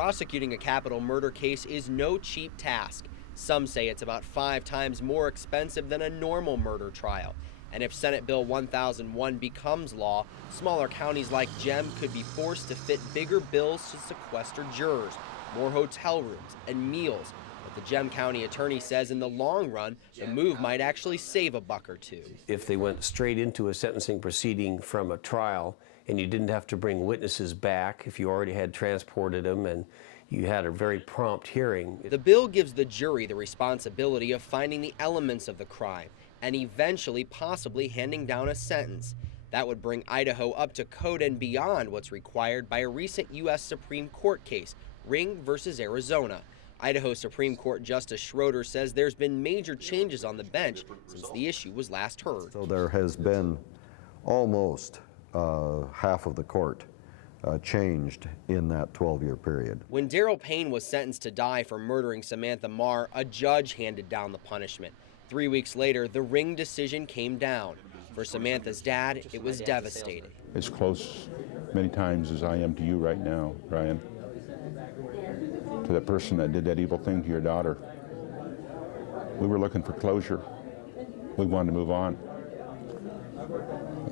prosecuting a capital murder case is no cheap task. Some say it's about 5 times more expensive than a normal murder trial. And if Senate Bill 1001 becomes law, smaller counties like Gem could be forced to fit bigger bills to sequester jurors, more hotel rooms, and meals. But the Gem County attorney says in the long run, the move might actually save a buck or two. If they went straight into a sentencing proceeding from a trial and you didn't have to bring witnesses back if you already had transported them and you had a very prompt hearing. The bill gives the jury the responsibility of finding the elements of the crime and eventually possibly handing down a sentence. That would bring Idaho up to code and beyond what's required by a recent U.S. Supreme Court case, Ring versus Arizona. Idaho Supreme Court Justice Schroeder says there's been major changes on the bench since the issue was last heard. So there has been almost half of the court changed in that 12-year period. When Darrell Payne was sentenced to die for murdering Samantha Marr, a judge handed down the punishment. 3 weeks later, the Ring decision came down. For Samantha's dad, it was devastating. As close many times as I am to you right now, Ryan, to the person that did that evil thing to your daughter. We were looking for closure. We wanted to move on.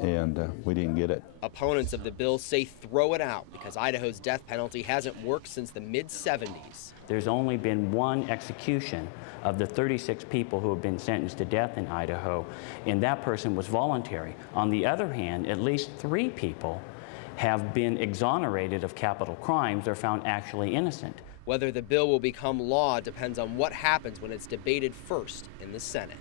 And we didn't get it. Opponents of the bill say throw it out because Idaho's death penalty hasn't worked since the mid-70s. There's only been one execution of the 36 people who have been sentenced to death in Idaho, and that person was voluntary. On the other hand, at least 3 people have been exonerated of capital crimes. They're found actually innocent. Whether the bill will become law depends on what happens when it's debated first in the Senate.